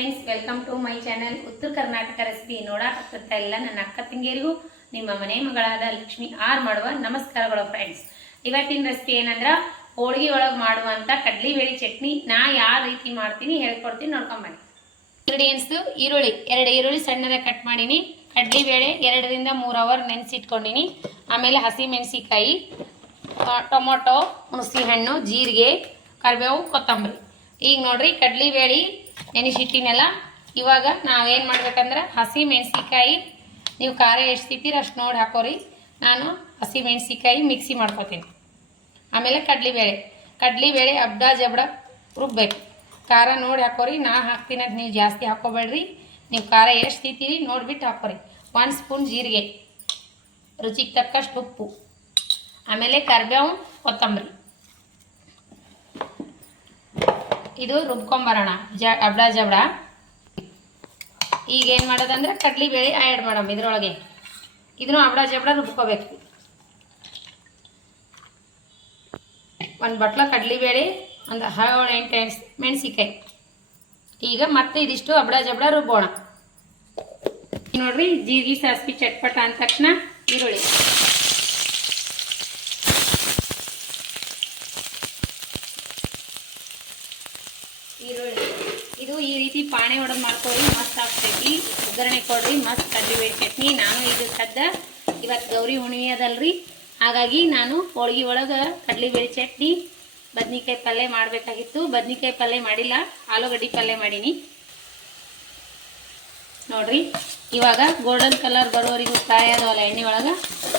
Friends, welcome to my channel Uttara Karnataka recipe. ನೋಡಾಕತ್ತ ಎಲ್ಲ ನನ್ನ ಅಕ್ಕ ತಂಗಿಯರಿಗೂ ನಿಮ್ಮ ಮನೆ ಮಗಳಾದ ಲಕ್ಷ್ಮಿ ಆರ್ ಮಾಡುವ ನಮಸ್ಕಾರಗಳು ಫ್ರೆಂಡ್ಸ್. ಇವತ್ತಿನ ರೆಸಿಪಿ ಏನಂದ್ರೆ ಹೋಳಿಗೆ ಒಳಗೆ ಮಾಡುವಂಥ ಕಡ್ಲಿಬೇಳೆ ಚಟ್ನಿ. ನಾ ಯಾವ ರೀತಿ ಮಾಡ್ತೀನಿ ಹೇಳ್ಕೊಡ್ತೀನಿ, ನೋಡ್ಕೊಂಬನ್ನಿ. ಇಂಗ್ರೀಡಿಯೆಂಟ್ಸ್: ಈರುಳ್ಳಿ 2 ಈರುಳ್ಳಿ ಸಣ್ಣದ ಕಟ್ ಮಾಡೀನಿ. ಕಡ್ಲಿಬೇಳೆ 2 ರಿಂದ 3 ಅವರ್ ನೆನೆಸಿಟ್ಕೊಂಡಿನಿ. ಆಮೇಲೆ ಹಸಿ ಮೆಣಸಿಕಾಯಿ, ಟೊಮೊಟೊ, ಹುಣಸೆ ಹಣ್ಣು, ಜೀರಿಗೆ, ಕರಿಬೇವು, ಕೊತ್ತಂಬರಿ. ಈಗ ನೋಡ್ರಿ, ಕಡ್ಲಿಬೇಳೆ ನೆನೆಸಿಟ್ಟಿನಲ್ಲ. ಇವಾಗ ನಾವೇನು ಮಾಡ್ಬೇಕಂದ್ರೆ ಹಸಿ ಮೆಣಸಿಕಾಯಿ, ನೀವು ಖಾರ ಎಷ್ಟು ತಿಂತೀರಿ ಅಷ್ಟು ನೋಡಿ ಹಾಕೋರಿ. ನಾನು ಹಸಿ ಮೆಣಸಿಕಾಯಿ ಮಿಕ್ಸಿ ಮಾಡ್ಕೊತೀನಿ. ಆಮೇಲೆ ಕಡ್ಲಿಬೇಳೆ ಅಬ್ಡ ಜಬ್ಡ ರುಬ್ಬೇಕು. ಖಾರ ನೋಡಿ ಹಾಕೋರಿ. ನಾ ಹಾಕ್ತೀನಿ ಅಂತ ನೀವು ಜಾಸ್ತಿ ಹಾಕೋಬೇಡ್ರಿ. ನೀವು ಖಾರ ಎಷ್ಟು ತಿಂತೀರಿ ನೋಡಿಬಿಟ್ಟು ಹಾಕೋರಿ. 1 ಸ್ಪೂನ್ ಜೀರಿಗೆ, ರುಚಿಗೆ ತಕ್ಕಷ್ಟು ಉಪ್ಪು, ಆಮೇಲೆ ಕರಿಬೇವು, ಕೊತ್ತಂಬರಿ. ಇದು ರುಬ್ಕೊಂಬರೋಣ ಅಬ್ಡ ಜಬ್ಡ. ಈಗ ಏನು ಮಾಡೋದಂದ್ರೆ ಕಡ್ಲಿಬೇಳೆ ಆ್ಯಡ್ ಮಾಡಮ್ಮ ಇದ್ರೊಳಗೆ. ಇದನ್ನು ಅಬ್ಡ ಜಬ್ಡ ರುಬ್ಕೋಬೇಕು. 1 ಬಟ್ಲ ಕಡ್ಲಿಬೇಳೆ, ಒಂದು 7-8 ಮೆಣಸಿಕಾಯಿ. ಈಗ ಮತ್ತೆ ಇದಿಷ್ಟು ಅಬ್ಡ ಜಬ್ಡ ರುಬ್ಬೋಣ. ನೋಡ್ರಿ, ಜೀರಿಗೆ ಸಾಸಿವೆ ಚಟ್ಪಟ ಅಂದ ತಕ್ಷಣ ಈರುಳ್ಳಿ. ಇದು ಈ ರೀತಿ ಪಾಣೆ ಹೊಡೆದು ಮಾಡ್ಕೊರಿ, ಮಸ್ತ್ ಆಗ್ತೈತಿ. ಒಗ್ಗರಣೆ ಕೊಡ್ರಿ, ಮಸ್ತ್ ಕಡ್ಲಿಬೇಳೆ ಚಟ್ನಿ. ನಾನು ಇದು ಇವತ್ತು ಗೌರಿ ಹುಣ್ಣಿಮೆ ಅದಲ್ರಿ, ಹಾಗಾಗಿ ನಾನು ಹೋಳಿಗೆ ಒಳಗೆ ಕಡ್ಲಿಬೇಳೆ ಚಟ್ನಿ ಬದ್ನಿಕಾಯಿ ಪಲ್ಯ ಮಾಡಬೇಕಾಗಿತ್ತು. ಬದ್ನಿಕಾಯಿ ಪಲ್ಯ ಮಾಡಿಲ್ಲ, ಆಲೂಗಡ್ಡೆ ಪಲ್ಯ ಮಾಡೀನಿ. ನೋಡ್ರಿ, ಇವಾಗ ಗೋಲ್ಡನ್ ಕಲರ್ ಬರೋವರೆಗೂ ಫ್ರೈ ಆದವಲ್ಲ ಎಣ್ಣೆ ಒಳಗೆ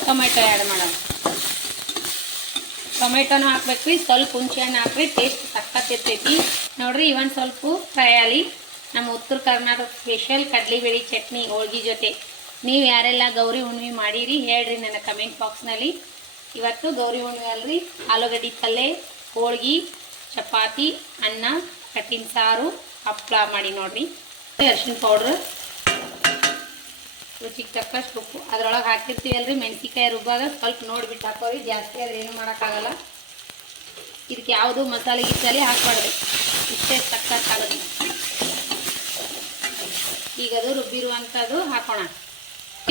ಟೊಮೆಟೊ ಆ್ಯಡ್ ಮಾಡೋಣ. ಟೊಮೆಟೊನೂ ಹಾಕ್ಬೇಕ್ರಿ, ಸ್ವಲ್ಪ ಹುಣಸೆ ಹಣ್ಣು ಹಾಕ್ರಿ, ಟೇಸ್ಟ್ ಸಖತ್ ಇರ್ತೈತಿ. ನೋಡ್ರಿ, ಇವನ್ ಸ್ವಲ್ಪ ಫ್ರೈ ಆಗಲಿ. ನಮ್ಮ ಉತ್ತರ ಕರ್ನಾಟಕ ಸ್ಪೆಷಲ್ ಕಡ್ಲಿಬೇಳೆ ಚಟ್ನಿ ಹೋಳ್ಗೆ ಜೊತೆ. ನೀವು ಯಾರೆಲ್ಲ ಗೌರಿ ಹುಣ್ಣಿಮೆ ಮಾಡೀರಿ ಹೇಳ್ರಿ ನನ್ನ ಕಮೆಂಟ್ ಬಾಕ್ಸ್ನಲ್ಲಿ. ಇವತ್ತು ಗೌರಿ ಹುಣ್ಣಿಮೆ ಅಲ್ರಿ, ಆಲೂಗಡ್ಡೆ ಪಲ್ಯ, ಹೋಳ್ಗೆ, ಚಪಾತಿ, ಅನ್ನ, ಕಟ್ಟಿನ ಸಾರು, ಹಪ್ಪಳ ಮಾಡಿ ನೋಡ್ರಿ. ಅರಿಶಿನ ಪೌಡ್ರ್, ರುಚಿಗೆ ತಕ್ಕಷ್ಟು ಉಪ್ಪು. ಅದ್ರೊಳಗೆ ಹಾಕಿರ್ತೀವಲ್ರಿ ಮೆಣಸಿಕಾಯಿ ರುಬ್ಬಾಗ ಸ್ವಲ್ಪ ನೋಡಿಬಿಟ್ಟು ಹಾಕೋರಿ. ಜಾಸ್ತಿ ಆದ್ರೆ ಏನು ಮಾಡೋಕ್ಕಾಗಲ್ಲ. ಇದಕ್ಕೆ ಯಾವುದು ಮಸಾಲೆ ಗಿಸಾಲೆ ಹಾಕ್ಬಾರ್ದು, ಇಷ್ಟೇ ಸಕ್ಕತ್ತಾಗುತ್ತೆ. ಈಗ ಅದು ರುಬ್ಬಿರುವಂಥದ್ದು ಹಾಕೋಣ.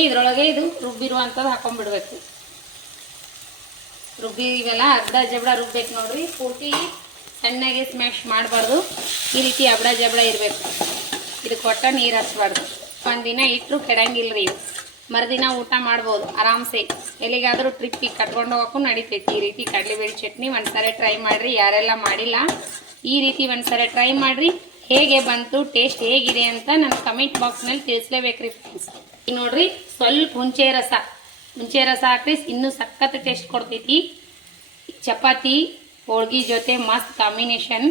ಇದರೊಳಗೆ ಇದು ರುಬ್ಬಿರುವಂಥದ್ದು ಹಾಕೊಂಡ್ಬಿಡ್ಬೇಕು. ಇವೆಲ್ಲ ಅರ್ಧ ಜಬಡ ರುಬ್ಬೇಕು ನೋಡ್ರಿ. ಪೂರ್ತಿ ಸಣ್ಣಗೆ ಸ್ಮ್ಯಾಶ್ ಮಾಡಬಾರ್ದು, ಈ ರೀತಿ ಅಬ್ಡ ಜಬಡ ಇರಬೇಕು. ಇದಕ್ಕೆ ಒಟ್ಟ ನೀರು ಹಚ್ಚಬಾರ್ದು. ಒಂದಿನ ಇಟ್ಟರು ಕೆಡಂಗಿಲ್ರಿ. ಮರುದಿನ ಊಟ ಮಾಡ್ಬೋದು ಆರಾಮ್ಸೆ. ಎಲ್ಲಿಗಾದರೂ ಟ್ರಿಪ್ಪಿಗೆ ಕಟ್ಕೊಂಡು ಹೋಗೋಕ್ಕೂ ನಡಿತೈತಿ. ಈ ರೀತಿ ಕಡಲೆಬೇಳೆ ಚಟ್ನಿ ಒಂದ್ಸರಿ ಟ್ರೈ ಮಾಡಿರಿ. ಯಾರೆಲ್ಲ ಮಾಡಿಲ್ಲ ಈ ರೀತಿ ಒಂದ್ಸರಿ ಟ್ರೈ ಮಾಡಿರಿ. ಹೇಗೆ ಬಂತು, ಟೇಸ್ಟ್ ಹೇಗಿದೆ ಅಂತ ನನ್ನ ಕಮೆಂಟ್ ಬಾಕ್ಸ್ನಲ್ಲಿ ತಿಳಿಸ್ಲೇಬೇಕ್ರಿ ಫ್ರೆಂಡ್ಸ್. ಈಗ ನೋಡ್ರಿ, ಸ್ವಲ್ಪ ಹುಣಸೆ ರಸ ಹಾಕ್ರಿ, ಇನ್ನೂ ಸಖತ್ ಟೇಸ್ಟ್ ಕೊಡ್ತೈತಿ. ಚಪಾತಿ ಹೋಳ್ಗೆ ಜೊತೆ ಮಸ್ತ್ ಕಾಂಬಿನೇಷನ್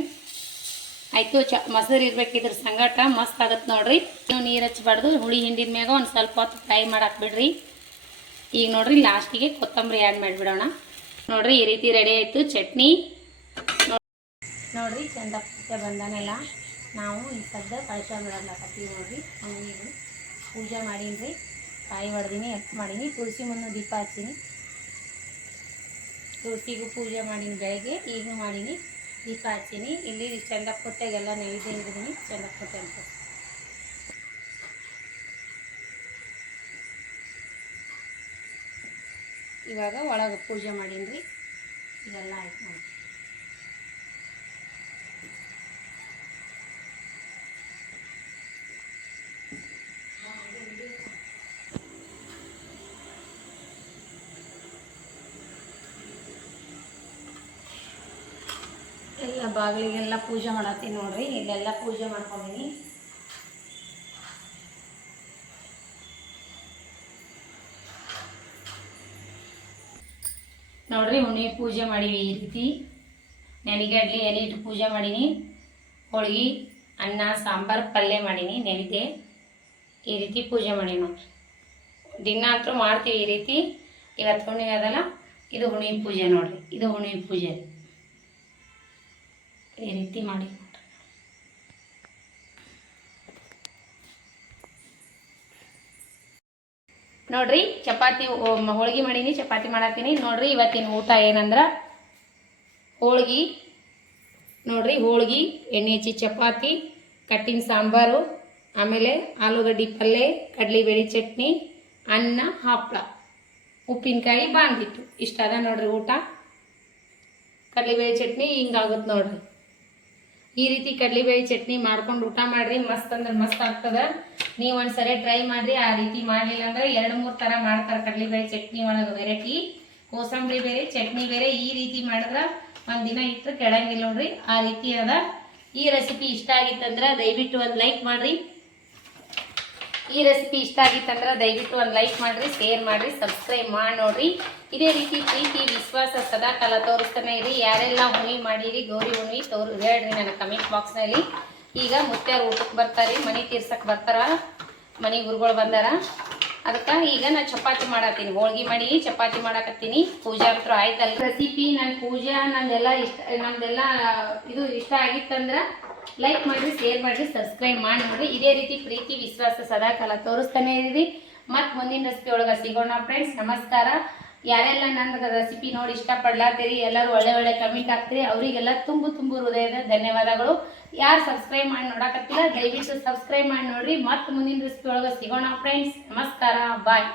ಆಯಿತು. ಮೊಸರು ಇರ್ಬೇಕಿದ್ರ ಸಂಗಟ ಮಸ್ತ್ ಆಗತ್ತೆ ನೋಡ್ರಿ. ನೀವು ನೀರು ಹಚ್ಚಬಾರ್ದು. ಹುಳಿ ಹಿಂಡಿದ ಮ್ಯಾಗ ಒಂದು ಸ್ವಲ್ಪ ಹೊತ್ತು ಫ್ರೈ ಮಾಡಾಕ್ಬಿಡ್ರಿ. ಈಗ ನೋಡ್ರಿ, ಲಾಸ್ಟಿಗೆ ಕೊತ್ತಂಬರಿ ಆ್ಯಡ್ ಮಾಡಿಬಿಡೋಣ. ನೋಡ್ರಿ, ಈ ರೀತಿ ರೆಡಿ ಆಯಿತು ಚಟ್ನಿ. ನೋಡ್ರಿ, ಚಂದ ಬಂದಾನೆಲ್ಲ. ನಾವು ಈ ಸದ್ದ ಕಳಶ ಬಿಡೋದ್ಲಾಕತ್ತೀವಿ ನೋಡ್ರಿ. ಮನೆಗೆ ಪೂಜೆ ಮಾಡೀನಿ, ಕಾಯಿ ಹೊಡೆದೀನಿ, ಎತ್ತು ಮಾಡೀನಿ, ತುಳಸಿ ಮುಂದೆ ದೀಪ ಹಚ್ಚೀನಿ. ತುಳಸಿಗೂ ಪೂಜೆ ಮಾಡೀನಿ ಬೆಳಗ್ಗೆ, ಈಗೂ ಮಾಡೀನಿ, ದೀಪ ಹಚ್ಚೀನಿ. ಇಲ್ಲಿ ಚಂದಪ್ಪತ್ತೆಗೆಲ್ಲ ನೈವೇದ್ಯ ಹಿಡಿದೀನಿ. ಚಂದಪ್ಪತ್ತೆ ಅಂತ ಇವಾಗ ಒಳಗೆ ಪೂಜೆ ಮಾಡೀನಿ. ಇದೆಲ್ಲ ಆಯ್ತು ನೋಡಿ. ಎಲ್ಲ ಬಾಗಿಲಿಗೆಲ್ಲ ಪೂಜೆ ಮಾಡತ್ತೀನಿ ನೋಡ್ರಿ. ಇಲ್ಲೆಲ್ಲ ಪೂಜೆ ಮಾಡ್ಕೊಂಡಿನಿ. ನೋಡ್ರಿ, ಹುಣ್ಣಿಮೆ ಪೂಜೆ ಮಾಡೀವಿ. ಈ ರೀತಿ ನೆಲಿಗಡ್ಲಿ ಎಲೆ ಇಟ್ಟು ಪೂಜೆ ಮಾಡೀನಿ. ಹೋಳ್ಗೆ, ಅನ್ನ, ಸಾಂಬಾರು, ಪಲ್ಯ ಮಾಡೀನಿ. ನೈವೇದ್ಯ ಈ ರೀತಿ ಪೂಜೆ ಮಾಡೀನಿ ನೋಡ್ರಿ. ದಿನ ಅಂತೂ ಮಾಡ್ತೀವಿ ಈ ರೀತಿ. ಇವತ್ತು ಹುಣ್ಣಿಮೆ ಅದಲ್ಲ, ಇದು ಹುಣ್ಣಿಮೆ ಪೂಜೆ ನೋಡ್ರಿ. ಇದು ಹುಣ್ಣಿಮೆ ಪೂಜೆ ಈ ರೀತಿ ಮಾಡಿ ನೋಡ್ರಿ. ಚಪಾತಿ ಹೋಳ್ಗೆ ಮಾಡೀನಿ, ಚಪಾತಿ ಮಾಡತ್ತೀನಿ ನೋಡ್ರಿ. ಇವತ್ತಿನ ಊಟ ಏನಂದ್ರೆ ಹೋಳ್ಗೆ ನೋಡ್ರಿ, ಹೋಳ್ಗೆ, ಎಣ್ಣೆ ಹಚ್ಚಿ ಚಪಾತಿ, ಕಟ್ಟಿನ ಸಾಂಬಾರು, ಆಮೇಲೆ ಆಲೂಗಡ್ಡೆ ಪಲ್ಯ, ಕಡಲೆಬೇಳೆ ಚಟ್ನಿ, ಅನ್ನ, ಹಪ್ಪಳ, ಉಪ್ಪಿನಕಾಯಿ, ಬಾಂದಿಟ್ಟು. ಇಷ್ಟ ಅದ ನೋಡ್ರಿ ಊಟ. ಕಡಲೆಬೇಳೆ ಚಟ್ನಿ ಹಿಂಗಾಗುತ್ತೆ ನೋಡ್ರಿ. ಈ ರೀತಿ ಕಡಲೆಬೇಳೆ ಚಟ್ನಿ ಮಾಡ್ಕೊಂಡು ಊಟ ಮಾಡಿರಿ, ಮಸ್ತ್ ಅಂದ್ರೆ ಮಸ್ತ್ ಆಗ್ತದೆ. ನೀವು ಒಂದ್ಸರಿ ಟ್ರೈ ಮಾಡಿರಿ. ಆ ರೀತಿ ಮಾಡಲಿಲ್ಲ ಅಂದ್ರೆ 2-3 ಥರ ಮಾಡ್ತಾರೆ ಕಡಲೆಬೇಳೆ ಚಟ್ನಿ ಒಳಗೆ ವೆರೈಟಿ. ಕೋಸಂಬರಿ ಬೇರೆ, ಚಟ್ನಿ ಬೇರೆ. ಈ ರೀತಿ ಮಾಡಿದ್ರೆ ಒಂದಿನ ಇಟ್ಟು ಕೆಡಂಗಿಲ್ಲ ನೋಡ್ರಿ. ಆ ರೀತಿ ಅದ. ಈ ರೆಸಿಪಿ ಇಷ್ಟ ಆಗಿತ್ತಂದ್ರೆ ದಯವಿಟ್ಟು ಒಂದು ಲೈಕ್ ಮಾಡಿರಿ. ಶೇರ್ ಮಾಡಿರಿ, ಸಬ್ಸ್ಕ್ರೈಬ್ ಮಾಡಿ ನೋಡ್ರಿ. ಇದೇ ರೀತಿ ಪ್ರೀತಿ ವಿಶ್ವಾಸ ಸದಾಕಾಲ ತೋರಿಸ್ತಾನೆ ಇರಿ. ಯಾರೆಲ್ಲ ಹುಣ್ಣಿ ಮಾಡಿರಿ, ಗೌರಿ ಹುಣ್ಣಿ ಹೇಳ್ರಿ ನನ್ನ ಕಮೆಂಟ್ ಬಾಕ್ಸ್ನಲ್ಲಿ. ಈಗ ಮುತ್ಯಾರು ಊಟಕ್ಕೆ ಬರ್ತಾರೆ, ಮನೆ ತೀರ್ಸಕ್ಕೆ ಬರ್ತಾರ, ಮನೆ ಗುರುಗಳು ಬಂದಾರ. ಅದಕ್ಕೆ ಈಗ ನಾನು ಚಪಾತಿ ಮಾಡತ್ತೀನಿ, ಹೋಳ್ಗೆ ಮಾಡಿ ಚಪಾತಿ ಮಾಡಕತ್ತೀನಿ. ಪೂಜಾ ಅಂತೂ ಆಯ್ತಲ್ಲ. ರೆಸಿಪಿ ನನ್ನ ಪೂಜಾ ನಮ್ದೆಲ್ಲ ಇಷ್ಟ ಆಗಿತ್ತಂದ್ರೆ ಲೈಕ್ ಮಾಡಿರಿ, ಶೇರ್ ಮಾಡಿರಿ, ಸಬ್ಸ್ಕ್ರೈಬ್ ಮಾಡಿ ನೋಡ್ರಿ. ಇದೇ ರೀತಿ ಪ್ರೀತಿ ವಿಶ್ವಾಸ ಸದಾಕಾಲ ತೋರಿಸ್ತಾನೆ ಇರಿ. ಮತ್ತು ಮುಂದಿನ ರೆಸಿಪಿ ಒಳಗೆ ಸಿಗೋಣ ಫ್ರೆಂಡ್ಸ್. ನಮಸ್ಕಾರ. ಯಾರೆಲ್ಲ ನನ್ನ ರೆಸಿಪಿ ನೋಡಿ ಇಷ್ಟಪಡ್ಲಾತೀರಿ, ಎಲ್ಲರೂ ಒಳ್ಳೆ ಕಮೆಂಟ್ ಹಾಕ್ತೀರಿ, ಅವರಿಗೆಲ್ಲ ತುಂಬು ಹೃದಯದ ಧನ್ಯವಾದಗಳು. ಯಾರು ಸಬ್ಸ್ಕ್ರೈಬ್ ಮಾಡಿ ನೋಡಕತ್ತಿಲ್ಲ ದಯವಿಟ್ಟು ಸಬ್ಸ್ಕ್ರೈಬ್ ಮಾಡಿ ನೋಡ್ರಿ. ಮತ್ತು ಮುಂದಿನ ರೆಸಿಪಿ ಒಳಗೆ ಸಿಗೋಣ ಫ್ರೆಂಡ್ಸ್. ನಮಸ್ಕಾರ, ಬಾಯ್.